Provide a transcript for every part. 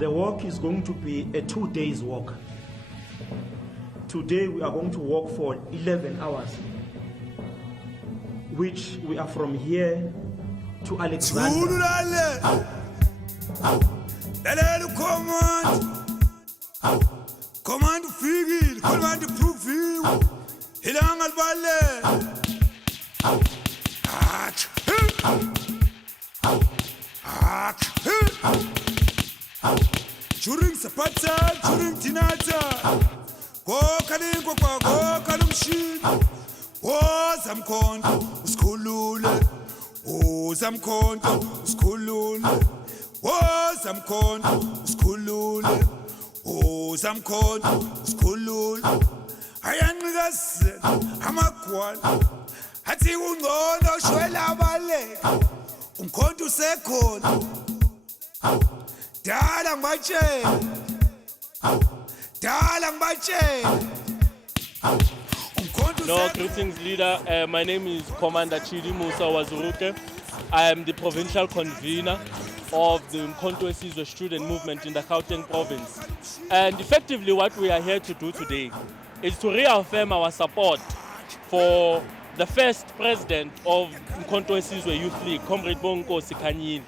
The walk is going to be a 2 days walk. Today we are going to walk for 11 hours, which we are from here to Alexandra. Command figure, command proof you. Hilang al-bale. During Sapata, during Tinata. Go kalim go kalum shit. Oh, some con, skulule. Oh, some con, skulule. Oh, some con, skulule. Oh, some con, skulule. Ayangas, Hamakwal. Hati ungono shwela bale. Umkontu sekon. Dalang bache. No, greetings leader. My name is Commander Chidi Musa Wazuruke. I am the provincial convener of the Umkhonto we Sizwe student movement in the Gauteng province. And effectively what we are here to do today is to reaffirm our support for the first president of Umkhonto we Sizwe Youth League, Comrade Bonginkosi Khanyile.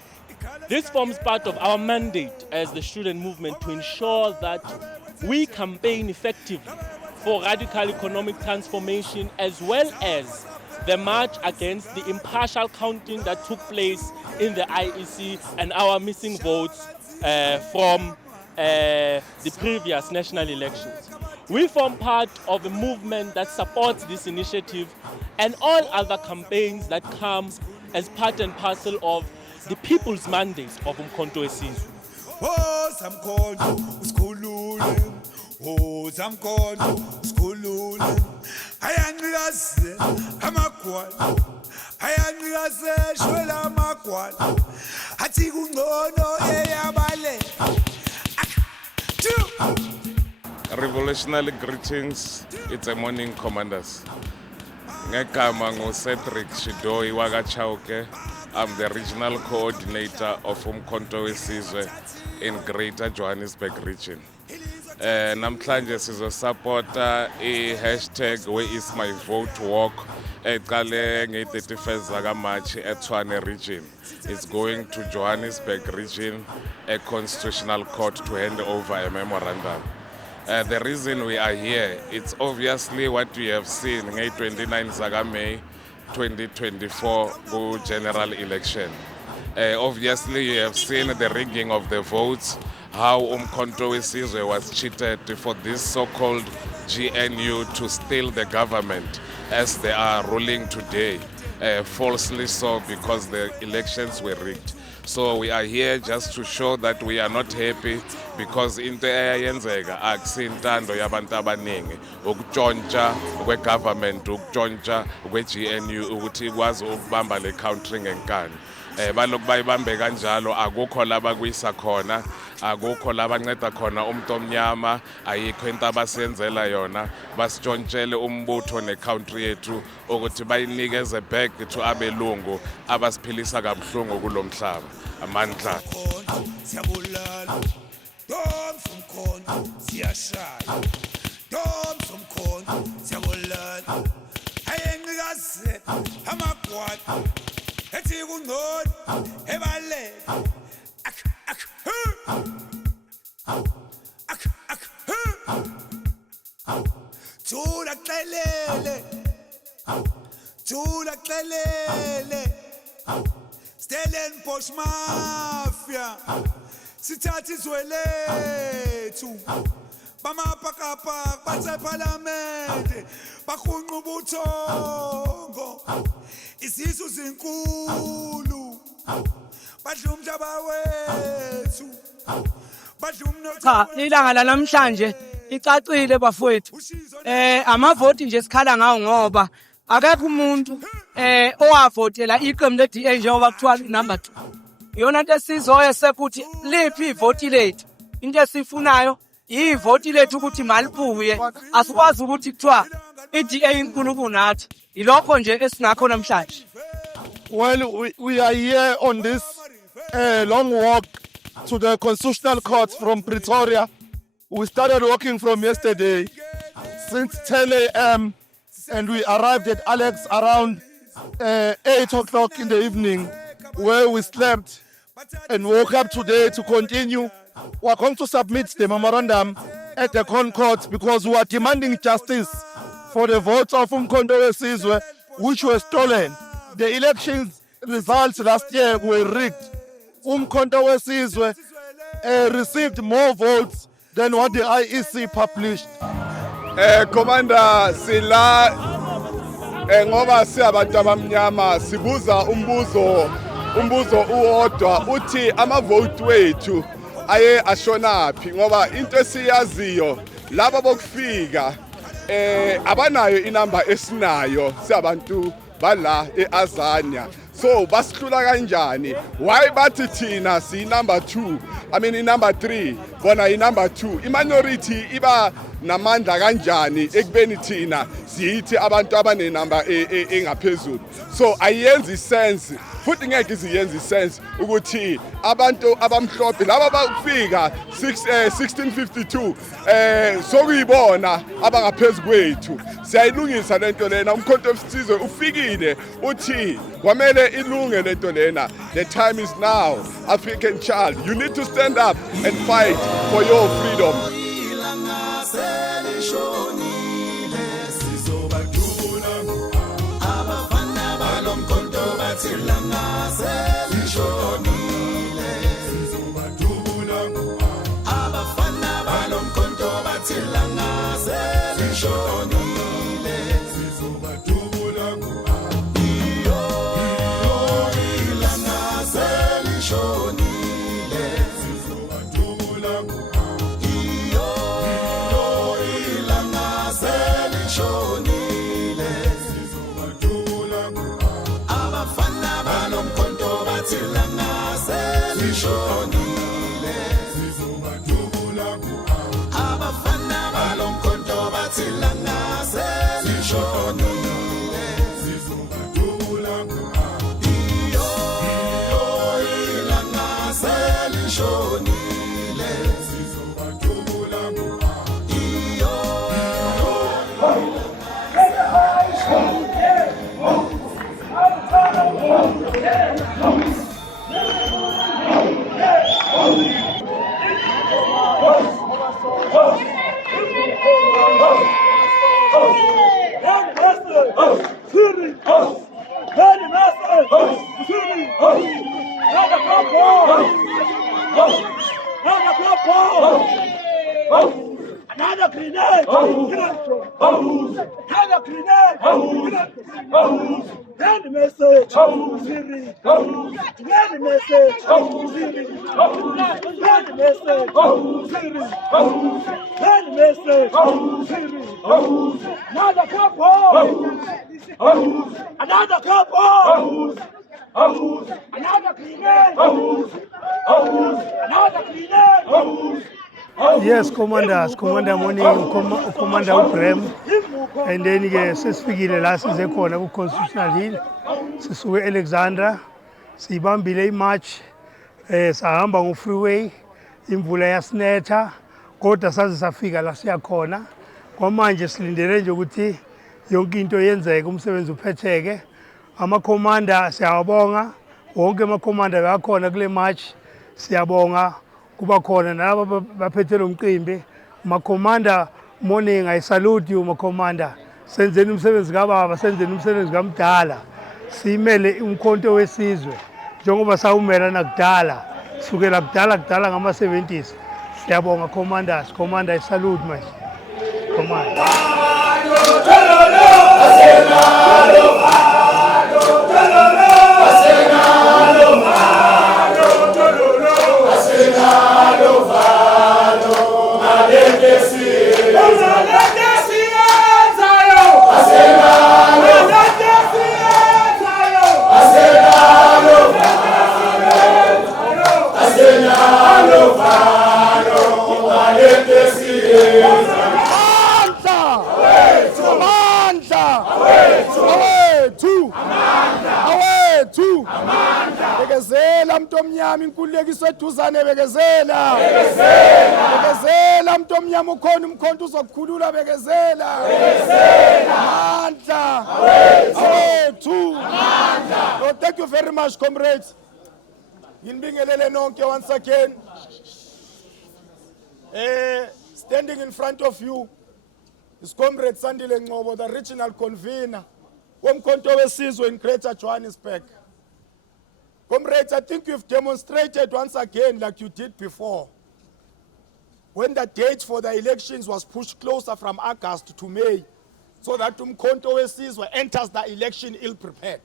This forms part of our mandate as the student movement to ensure that we campaign effectively for radical economic transformation, as well as the march against the impartial counting that took place in the IEC and our missing votes from the previous national elections. We form part of a movement that supports this initiative and all other campaigns that come as part and parcel of the people's mandate of Umkhonto we Sizwe. Oh, some con, skulule. Oh, some con, skulule. Ayangas, Hamakwal. Ayangas, Shwela Makwal. Hati ungono eyabale. Revolutionary greetings. It's a morning, commanders. Ngegama ngo Cedric Shidoi Wagachauke. I'm the regional coordinator of Umkhonto we Sizwe in Greater Johannesburg region. Namhlanje sizosupporta i-hashtag Where is my vote walk eqale nge-31st zakaMarch eTshwane region. It's going to Johannesburg region, a constitutional court, to hand over a memorandum. The reason we are here, it's obviously what we have seen nge-29 zakaMay 2024 general election. Obviously, you have seen the rigging of the votes, how Umkhonto we Sizwe was cheated for this so-called GNU to steal the government as they are ruling today, falsely so, because the elections were rigged. So we are here just to show that we are not happy, because into eyenzeka akusintando yabantu abaningi ukutshontsha kwe-government, ukutshontsha kwe-GNU ukuthi ikwazi ukubamba le country ngenkani. Balokhu bayibambe kanjalo, akukho laba kuyisa khona, akukho laba nceda khona umuntu omnyama, ayikho into abasenzela yona. Basitshontshele umbutho ne-country yethu ukuthi bayinikeze back to abelungu abasiphilisa kabuhlungu kulomhlaba. Amandla. Stellenbosch Mafia, sithatha izwe lethu, bamapakapaka bathe parliament, bakhunqa ubuthongo, isisu zinkulu, badla umhlaba wethu, badla umnotho. Cha, ilanga lanamhlanje icacile bafowethu. Amavoti nje sikhala ngawo ngoba akekho umuntu owavotela iqembu le-DA njengoba kuthiwa number 2. Iyona into esizoye sekuthi liphi ivoti lethu. Into esifunayo ivoti lethu ukuthi malibuye. Asikwazi ukuthi kuthiwa i-DA inkulu kunathi. Ilokho nje esinakho namhlanje. Well, we are here on this long walk to the Constitutional Court from Pretoria. We started walking from yesterday since 10 a.m. and we arrived at Alex around 8 o'clock in the evening, where we slept and woke up today to continue. We are going to submit the memorandum at the Concord because we are demanding justice for the votes of Umkhonto weSizwe which were stolen. The election results last year were rigged. Umkhonto weSizwe received more votes than what the IEC published. Commander sila ngoba siyabantu abamnyama sibuza umbuzo uodwa uthi amavote wethu aye ashonaphi ngoba into esiyaziyo laba bokufika abanayo inamba esinayo siyabantu bala eAzania. So basihlula kanjani? Why bathi thina si number 2? I mean number 3, bona I number 2. Minority iba namandla kanjani ekubeni thina siyithi abantu abane number engaphezulu. So ayenzi sense. Futhi ngeke iziyenza sense ukuthi abantu abamhlophe laba bakufika 1652 sokuyibona abangaphezulu kwethu. Siyayilungisa lento lena. Umkhonto weSizwe ufikile uthi kwamele ilunge lento lena. The time is now. African child, you need to stand up and fight for your freedom. Another grenade! Another grenade! Send the message! Siri! Send the message! Siri! Send the message! Siri! Send the message! Siri! Another couple! Another couple! Another grenade! Another grenade! Yes, commanders, Commander Morning, Commander Uprem, and then sesifikile la size khona ku Constitutional Hill, sisuke Alexandra, sibambile imarch, sahamba ngo freeway, imvula yasinetha, kodwa saze safika la siya khona. Kwamanje silindele nje ukuthi yonke into yenzeke umsebenzi uphetheke. Ama-commander siyabonga, wonke ama-commander bakhona kule march, siyabonga. Kuba khona nalabo baphethele umqimbi. Ma-commander morning, I salute you ma-commander. Senzeni umsebenzi kababa, senzeni umsebenzi kamdala. Simele Umkhonto weSizwe njengoba sawumela nakudala. Sukela kudala ngama-70s. Siyabonga commanders. Commander, I salute my commander. Away to yami inkululeko eduzane bekezela bekezela umuntu omnyama ukhona umkhonto uzokukhulula bekezela amandla awethu amandla. So thank you very much comrades. Nginibingelele nonke once again. Standing in front of you is Comrade Sandile Ngcobo, the regional convener womkhonto wesizwe in Greater Johannesburg. Comrades, I think you've demonstrated once again like you did before. When the date for the elections was pushed closer from August to May, so that umkhonto wesizwe enters the election ill-prepared.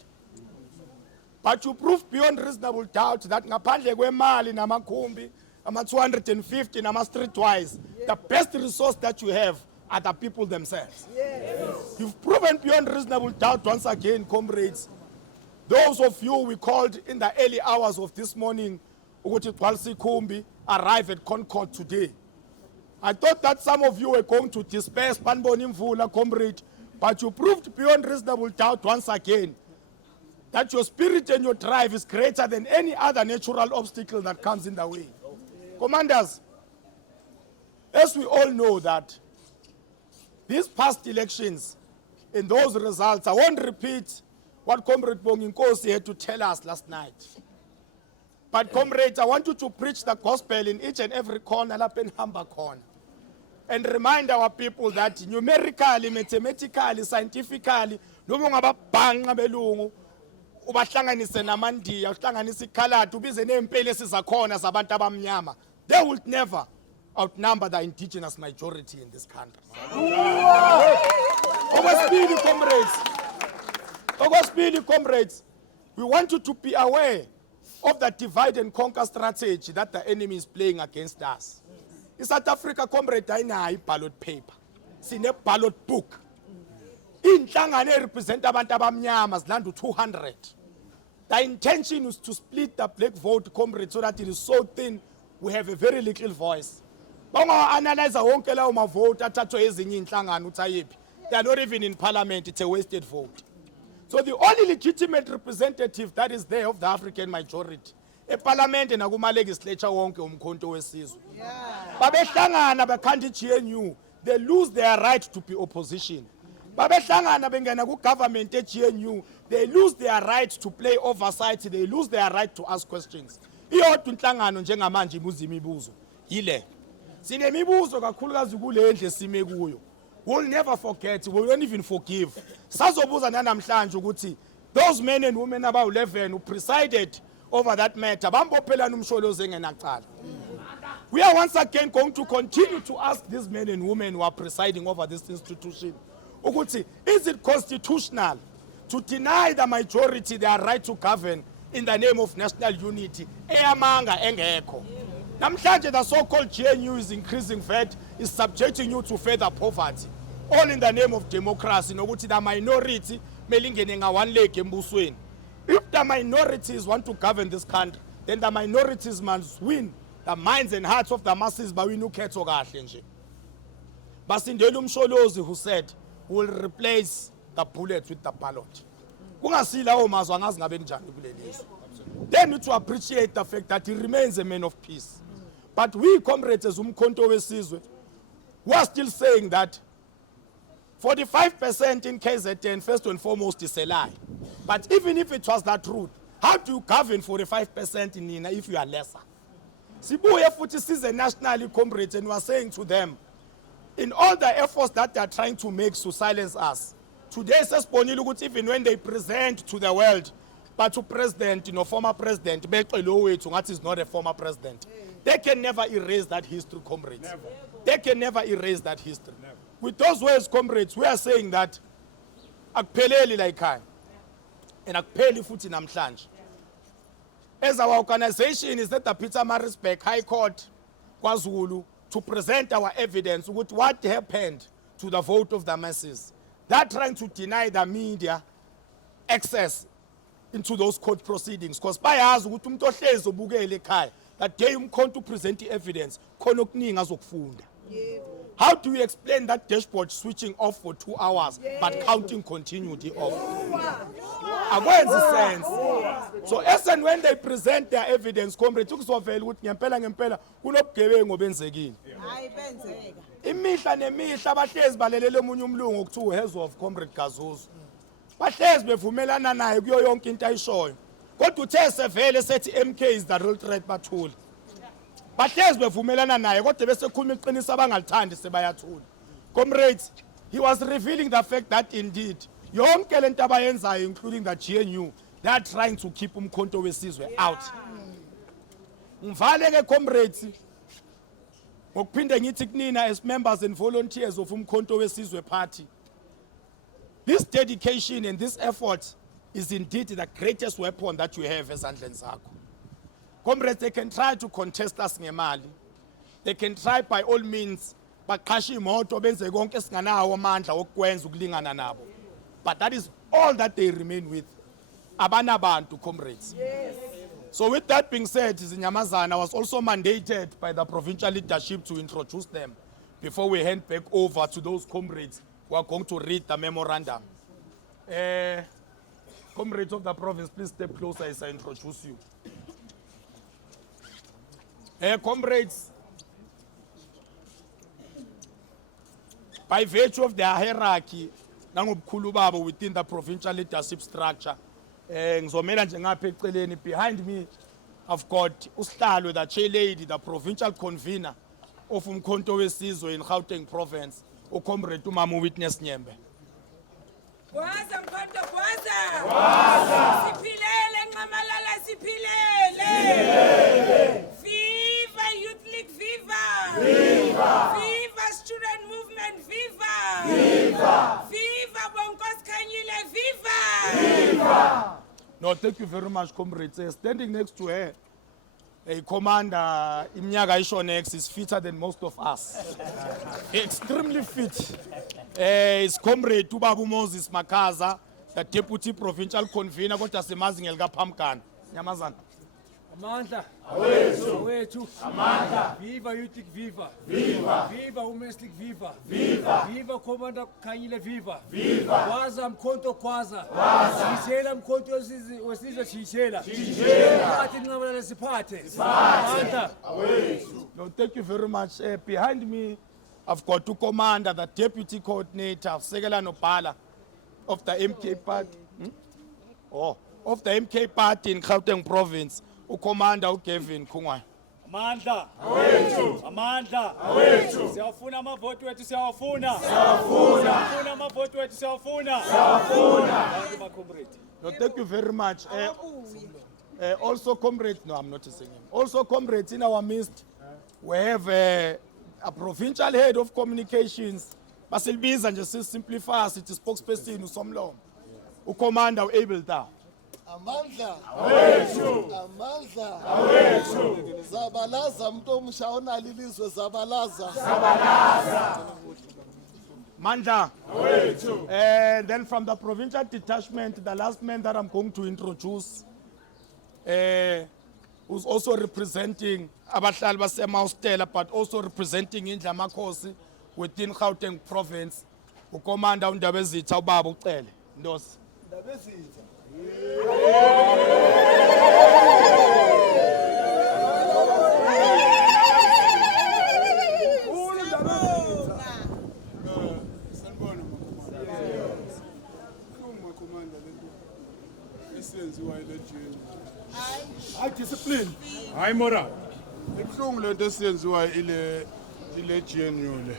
But you proved beyond reasonable doubt that ngaphandle kwemali namakhumbi, ama 250 nama streetwise, the best resource that you have are the people themselves. Yes. You've proven beyond reasonable doubt once again, comrades. Those of you we called in the early hours of this morning, ukuthi Twalsi Kumbi, arrive at Concord today. I thought that some of you were going to disperse Panboni Mvula, comrade, but you proved beyond reasonable doubt once again that your spirit and your drive is greater than any other natural obstacle that comes in the way. Commanders, as we all know that these past elections and those results, I won't repeat what Comrade Bonginkosi had to tell us last night. But comrades, I want you to preach the gospel in each and every corner, corner, and remind our people that numerically, mathematically, scientifically, ubahlanganise namandiya uhlanganise ikhaladi ubize nempele sizakhona zabantu abamnyama, they would never outnumber the indigenous majority in this country. Okwesibili comrades, we want you to be aware of the divide and conquer strategy that the enemy is playing against us. In South Africa, comrade, ayinayo ballot paper, sine ballot book. Inhlangano represent abantu abamnyama zilanda 200. The intention is to split the black vote, comrade, so that it is so thin we have a very little voice. Analyze wonke lawo mavote athathwe ezinye inhlangano uthayiphi. They are not even in parliament, it's a wasted vote. So the only legitimate representative that is there of the African majority, a parliament and a legislature wonke umkhonto wesizwe. Babehlangana bakhanda iGNU, they lose their right to be opposition. Babehlangana bengena ku government eGNU, they lose their right to play oversight, they lose their right to ask questions. Iyodwa inhlangano njengamanje ibuza imibuzo yile. Sinemibuzo kakhulukazi kule endle sime kuyo. We'll never forget, we won't even forgive. Sazobuza namhlanje ukuthi those men and women about 11 who presided over that matter, bambophelana umsholozi engenacala. We are once again going to continue to ask these men and women who are presiding over this institution, ukuthi, is it constitutional to deny the majority their right to govern in the name of national unity? Eyamanga engekho. Namhlanje the so-called GNU is increasing VAT, is subjecting you to further poverty. All in the name of democracy. Nokuthi the minority melingene nga one leg embusweni. If the minorities want to govern this country, then the minorities must win the minds and hearts of the masses. Bawina ukhetho kahle nje. Basindela umsholozi who said, will replace the bullet with the ballot. Kungasila omazwi angazi ngabe njani kule lizwe. They need to appreciate the fact that he remains a man of peace. But we comrades as umkhonto wesizwe, we are still saying that 45% in KZN, first and foremost, is a lie. But even if it was that truth, how do you govern 45% in Nina if you are lesser? Sibuye futhi size nationally, comrades, and we are saying to them, in all the efforts that they are trying to make to silence us, today says ukuthi even when they present to the world, but to president, former president, is not a former president. They can never erase that history, comrades. Never. They can never erase that history. Never. With those words, comrades, we are saying that akupheleli la ekhaya and akupheli futhi namhlanje. As our organization is at the Pietermaritzburg High Court, KwaZulu, to present our evidence with what happened to the vote of the masses. They are trying to deny the media access into those court proceedings. Because bayazi ukuthi umuntu ohlezi obukele ekhaya, that day umkhonto present the evidence, khona okuningi azokufunda. How do you explain that dashboard switching off for 2 hours, but counting continued off? akwenzi sense. So as and when they present their evidence, comrades, ukuzovela ukuthi ngempela kunobugebengu obenzekile. Hayi benzeka. Imihla nemihla bahlezi balelele omunye umlungu okuthiwa Heads of Comrade Gazuzu. Bahlezi bevumelana naye kuyo yonke into ayishoyo. Kodwa uthe sevele sethi MK is the real threat bathula. Bahlezi bevumelana naye kodwa bese khuluma iqiniso abangalithandi sebayathula. Comrades, he was revealing the fact that indeed yonke lento abayenzayo including the GNU, they are trying to keep umkhonto wesizwe out. Ngivale ke comrades ngokuphinde ngithi kunina as members and volunteers of umkhonto wesizwe party. This dedication and this effort is indeed the greatest weapon that you have ezandleni zakho. Comrades, they can try to contest us ngemali. They can try by all means baqashe imoto benze konke singanawo amandla okwenza ukulingana nabo. But that is all that they remain with. Abanabantu, comrades. Yes. So with that being said, Zinyamazana was also mandated by the provincial leadership to introduce them before we hand back over to those comrades who are going to read the memorandum. Comrades of the province, please step closer as I introduce you. Comrades, by virtue of their hierarchy, within the provincial leadership structure, behind me, I've got Ustalo, the chair lady, the provincial convener of Umkhonto Wesizwe in Gauteng province, Comrade Tumamu Witness Nyembe. Kwaza mkhonto kwaza. Sipilele ngamalala sipilele. Viva Youth League, viva. Viva Student Movement, viva. Viva Bonkos Khanyile, viva. No, thank you very much, comrades. Standing next to her, a commander, Imnyaga Ishonex, is fitter than most of us. Extremely fit. His comrade, Tubabu Moses Makaza, the deputy provincial convener, got us a Mazingelga Pumpkin. Yamazan. Amanda, awethu, Amanda, viva Youth League, viva, viva Women's League, viva, viva Commander Khanyile, viva, kwaza mkhonto kwaza, shishela mkhonto wesizwe shishela, athi nqabalala siphathe, Amanda, awethu. No, thank you very much. Behind me, I've got two commander, the deputy coordinator, Segela Nopala, of the MK party, of the MK party in Gauteng province. Ukomanda uKevin Khungwane. Amandla awethu, Amandla awethu, siyafuna amavoti wethu, siyawafuna amavoti wethu, siyawafuna. No, thank you very much. Also comrades, no, I'm not saying him. Also comrades, in our midst we have a provincial head of communications, Basilbiza nje simplify sithi spokesperson uSomlomo. Ukomanda uAbel Tau. Amandla awethu, Amandla awethu, zabalaza umuntu omsha onalilizwe, zabalaza Mandla awethu. And then from the provincial detachment, the last man that I'm going to introduce, who's also representing abahlali baseMaustela, but also representing Indla Makhosi within Gauteng province, ukomanda uNdabezitha ubaba uCele Ndosi. Ndabezitha. Hayi discipline. Hayi moral. Ibhlungu lento esiyenziwa ile GNU le.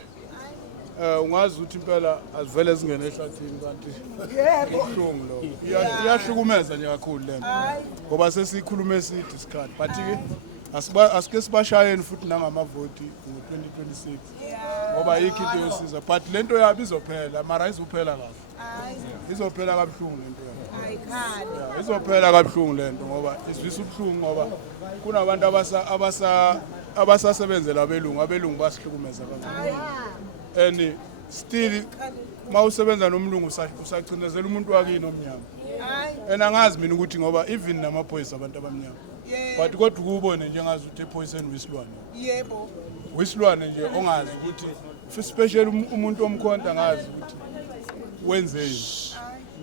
Ungazi ukuthi impela azivele zingene ehlathini kanti ibhlungu lo. Iyahlukumeza nje kakhulu lento. Ngoba sesikhuluma esithi isikhathi. But ke asike sibashayeni futhi nangamavoti ngo-2026. Ngoba yikho into yosiza. But lento yabo izophela, mara izophela kahle. Izophela kabuhlungu lento yabo. Izophela kabuhlungu lento ngoba isivisa ubuhlungu ngoba kunabantu abasasebenzela abelungu basihlukumeza kakhulu. And still mawusebenza nomlungu usagcinezela umuntu wakini omnyama. Angazi mina ukuthi ngoba even namaphoyisa abantu abamnyama. But kodwa ukubone njengazi ukuthi epoison wisilwane. Yebo. Wisilwane nje ongazi ukuthi especially umuntu omkhonta ngazi ukuthi wenzeni.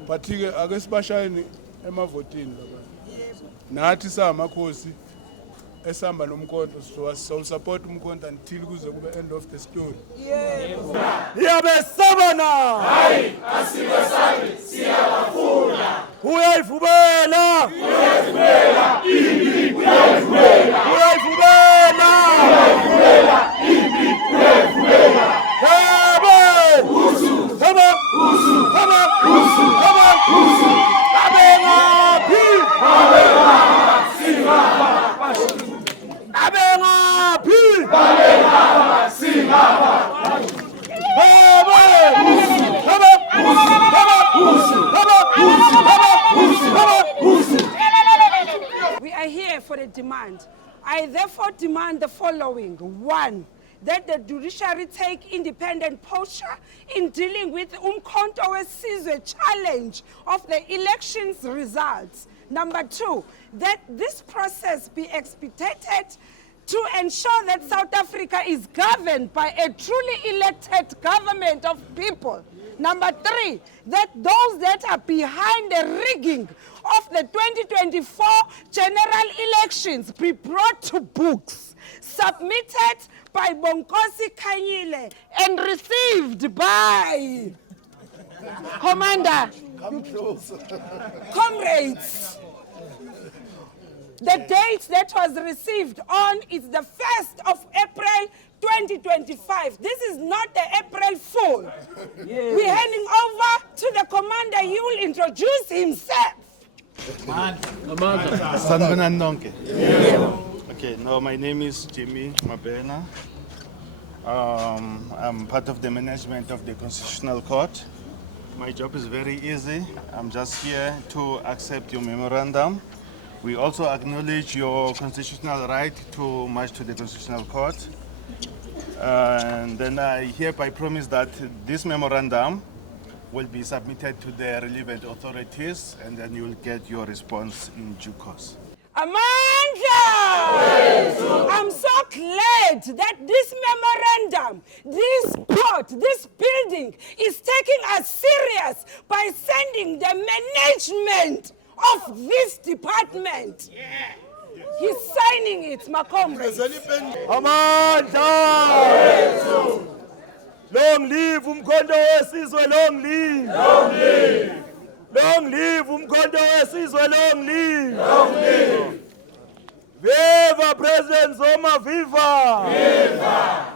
But ke ake sibashayeni emavotini labantu. Nathi samakhosi esihamba nomkhonto so support umkhonto until kuze kube end of the story. Iyabesabana hayi asibesabi siyabafuna uyayivubela impi uyayivubela impi uyayivubela We are here for a demand. I therefore demand the following. 1, that the judiciary take independent posture in dealing with Umkhonto weSizwe challenge of the elections results. Number 2, that this process be expedited to ensure that South Africa is governed by a truly elected government of people. Number 3, that those that are behind the rigging of the 2024 general elections be brought to books, submitted by Bonkosi Khanyile and received by Commander, comrades. The date that was received on is the 1st of April 2025. This is not the April Fool. We're handing over to the commander. He will introduce himself. Sanibonani nonke. Okay, now my name is Jimmy Mabena. I'm part of the management of the Constitutional Court. My job is very easy. I'm just here to accept your memorandum. We also acknowledge your constitutional right to march to the Constitutional Court. And then I hereby promise that this memorandum will be submitted to the relevant authorities, and then you will get your response in due course. Amandla! I'm so glad that this memorandum, this port, this building is taking us serious by sending the management of this department. He's signing it, my comrades. Amandla! Long live Umkhonto weSizwe, long live! Long live! Long live Umkhonto weSizwe, long live! Long live! Viva President Zuma, viva! Viva!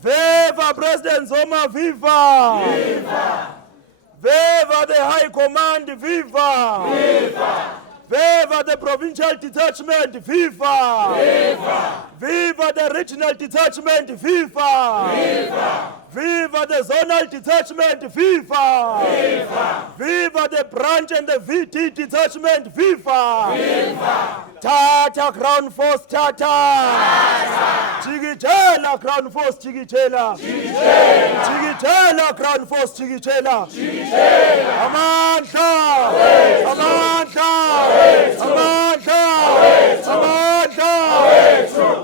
Viva President Zuma, viva! Viva! Viva the High Command, viva! Viva! Viva the Provincial Detachment, viva! Viva! Viva the Regional Detachment, viva! Viva! Viva the Zonal Detachment, viva! Viva! Viva the Branch and the VT Detachment, viva! Viva! Tata Crown Force, Tata! Chigitela Crown Force, Chigitela! Chigitela Crown Force, Chigitela! Amandla! Amandla! Amandla! Amandla!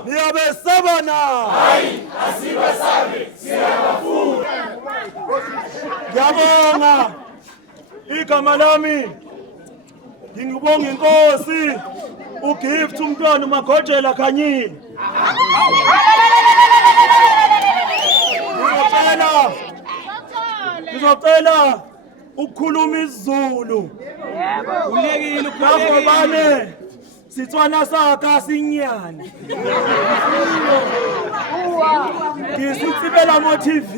Niyabesabana! Hayi, asibasabi, siyabafuna! Ngiyabonga! Igama lami ngingibonga inkosi ugift umntwana uMagojela Khanyile. Ngizocela ukukhuluma isiZulu. Ulekile ukubane sitswana saka sinyane. Ngisitsibela mo TV.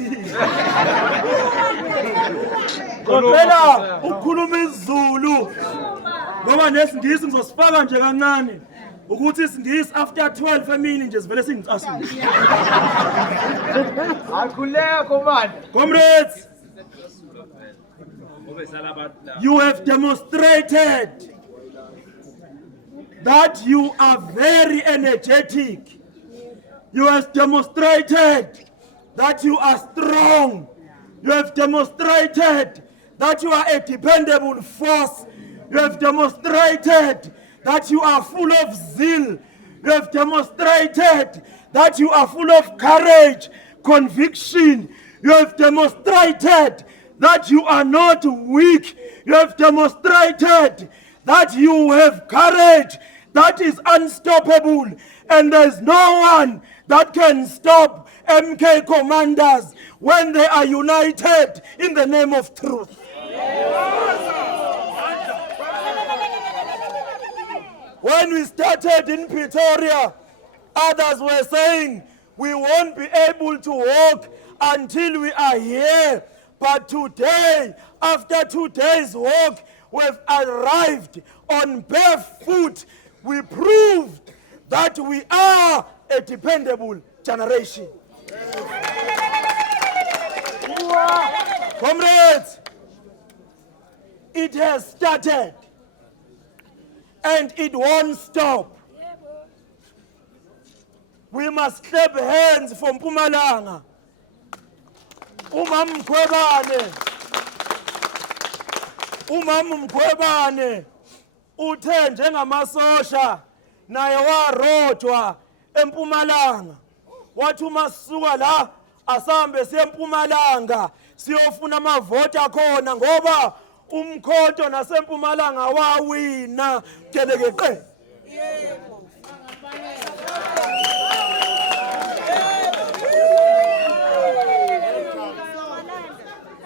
Ngicela ukukhuluma isiZulu. Ngoba nesingisi ngizosifaka nje kancane ukuthi isingisi after 12 emini nje sivele singicasile. Akhuleka komanda. Comrades, you have demonstrated that you are very energetic. You have demonstrated that you are strong. You have demonstrated that you are a dependable force. You have demonstrated that you are full of zeal. You have demonstrated that you are full of courage, conviction. You have demonstrated that you are not weak. You have demonstrated that you have courage that is unstoppable, and there's no one that can stop MK commanders when they are united in the name of truth. When we started in Pretoria, others were saying we won't be able to walk until we are here. But today, after 2 days' walk, we've arrived on bare foot. We proved that we are a dependable generation. Comrades, it has started and it won't stop. We must clap hands for Mpumalanga. Umam Mkhwebane uthe njengamasosha naye warojwa eMpumalanga. Wathi uma sisuka la asambe siye eMpumalanga siyofuna amavoti akhona ngoba umkhonto naseMpumalanga wawina gelekeqe.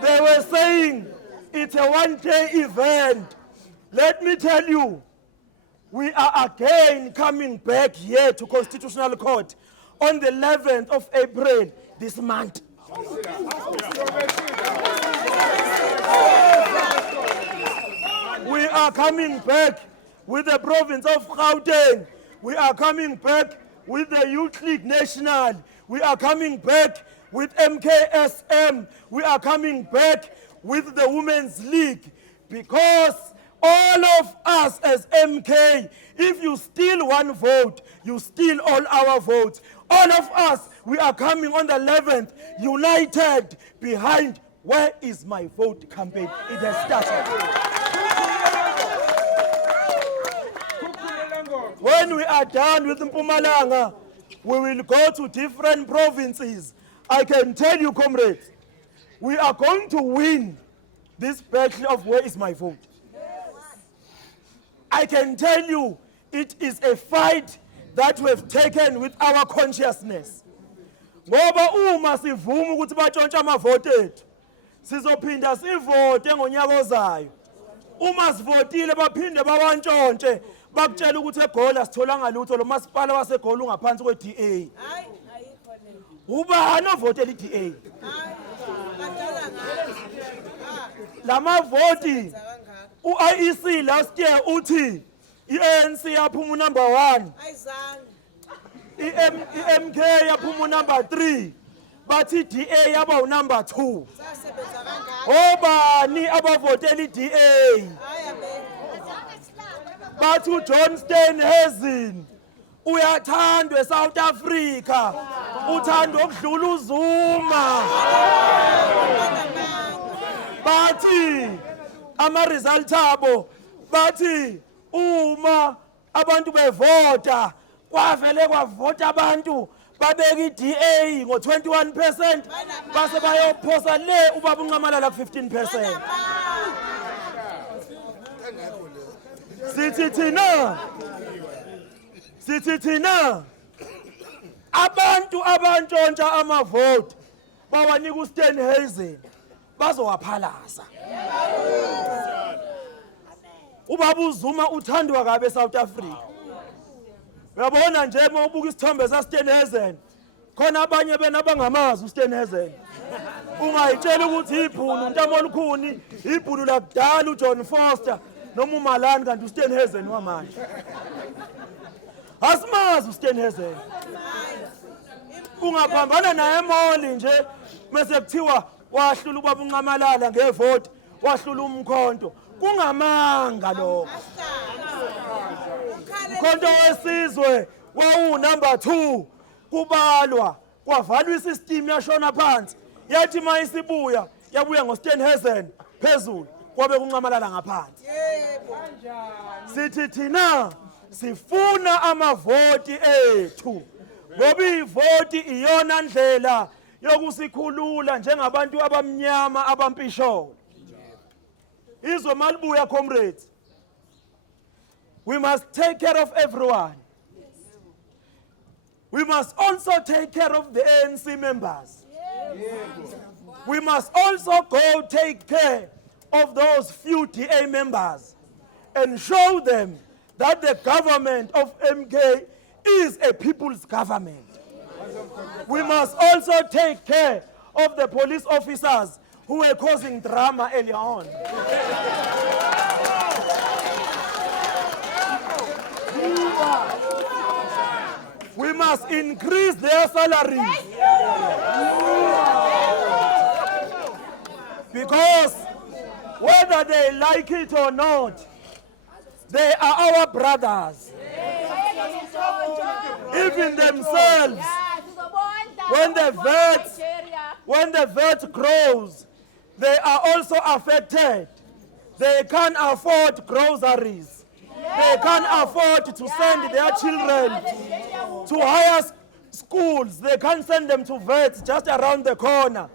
They were saying it's a one-day event. Let me tell you, we are again coming back here to Constitutional Court on the 11th of April this month. We are coming back with the province of Gauteng. We are coming back with the Youth League National. We are coming back with MKSM. We are coming back with the Women's League, because all of us as MK, if you steal one vote, you steal all our votes. All of us, we are coming on the 11th, united behind Where Is My Vote campaign. It has started. When we are done with Mpumalanga, we will go to different provinces. I can tell you, comrades, we are going to win this battle of Where Is My Vote. I can tell you, it is a fight that we have taken with our consciousness. Ngoba uma sivuma ukuthi batshontshe amavoti ethu, sizophinda sivote ngonyaka ozayo. Uma sivotile baphinde bawantshontshe, bakutshela ukuthi eGola sitholanga lutho, lo masipala waseGola ungaphansi kwe-DA. Ubani ovotela i-DA? Lama voti u-IEC last year uthi i-ANC yaphuma number 1, i-MK yaphuma number 3, bathi i-DA yaba number 2. Obani abavotela i-DA? Bathi uJohn Steenhuisen uyathandwa eSouth Africa, uthandwa ukudlula uZuma. Bathi ama-result abo, bathi uma abantu bevota kwavele kwavota abantu babeka i-DA ngo-21%, base bayophosa le ubaba uNcamalala ku-15%. Sithi thina abantu abantshontsha amavoti bawanika uSteenhuisen bazowaphalaza. Ubaba uZuma uthandwa kabe eSouth Africa. Uyabona nje uma ubuka isithombe saSteenhuisen, khona abanye bena abangamazi uSteenhuisen. Ungayitshela ukuthi ibhunu uNtamo Olukhuni, ibhunu lakudala uJohn Foster noma uMalani, kanti uSteenhuisen wamanje. Asimazi uSteenhuisen. Ungaphambana naye emoli nje mase kuthiwa wahlula ubaba uNcamalala ngevoti, wahlula umkhonto. Kungamanga lokho. Umkhonto wesizwe wawu number 2 kubalwa, kwavalwa isystem yashona phansi. Yathi mayisibuya yabuya ngoSteenhuisen phezulu, kwabe kuNcamalala ngaphansi. Sithi thina sifuna amavoti ethu, ngoba ivoti iyona ndlela yokusikhulula njengabantu abamnyama abampisholo. Izwe malibuya comrades, we must take care of everyone. We must also take care of the ANC members. We must also go take care of those few DA members and show them that the government of MK is a people's government. We must also take care of the police officers who were causing drama earlier on. We must increase their salaries. Because whether they like it or not, they are our brothers. Even themselves, when the VAT grows, they are also affected. They can't afford groceries. They can't afford to send their children to higher schools. They can't send them to vets just around the corner.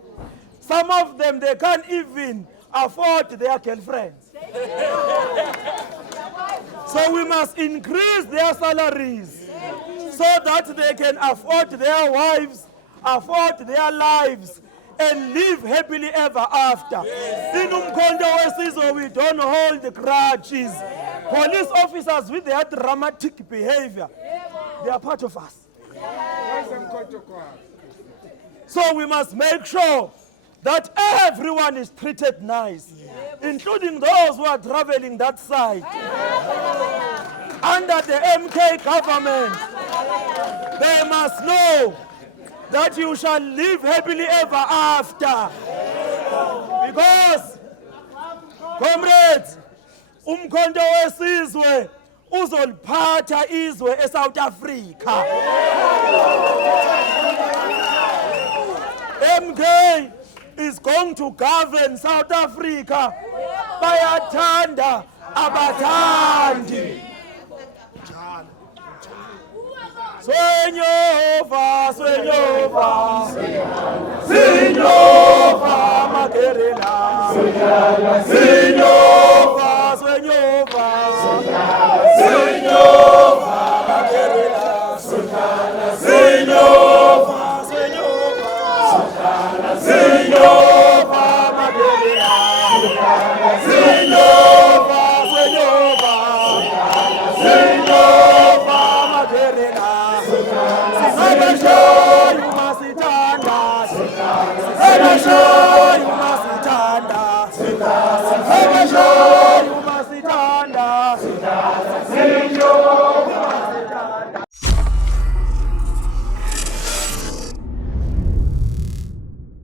Some of them, they can't even afford their girlfriends. So we must increase their salaries so that they can afford their wives, afford their lives, and live happily ever after. In Umkhonto weSizwe, we don't hold grudges. Police officers with their dramatic behavior, they are part of us. So we must make sure that everyone is treated nice, including those who are traveling that side. Under the MK government, they must know that you shall live happily ever after. Because, comrades, Umkhonto weSizwe uzoliphatha izwe eSouth Africa. MK is going to govern South Africa. Bayathanda abathandi. Swenyova, Swenyova, Swenyova, Makerela, Swenyova, Swenyova, Swenyova, Makerela, Swenyova, Swenyova, Swenyova, Makerela, Swenyova, Swenyova, Swenyova, Makerela. Sinabasho, you must stand.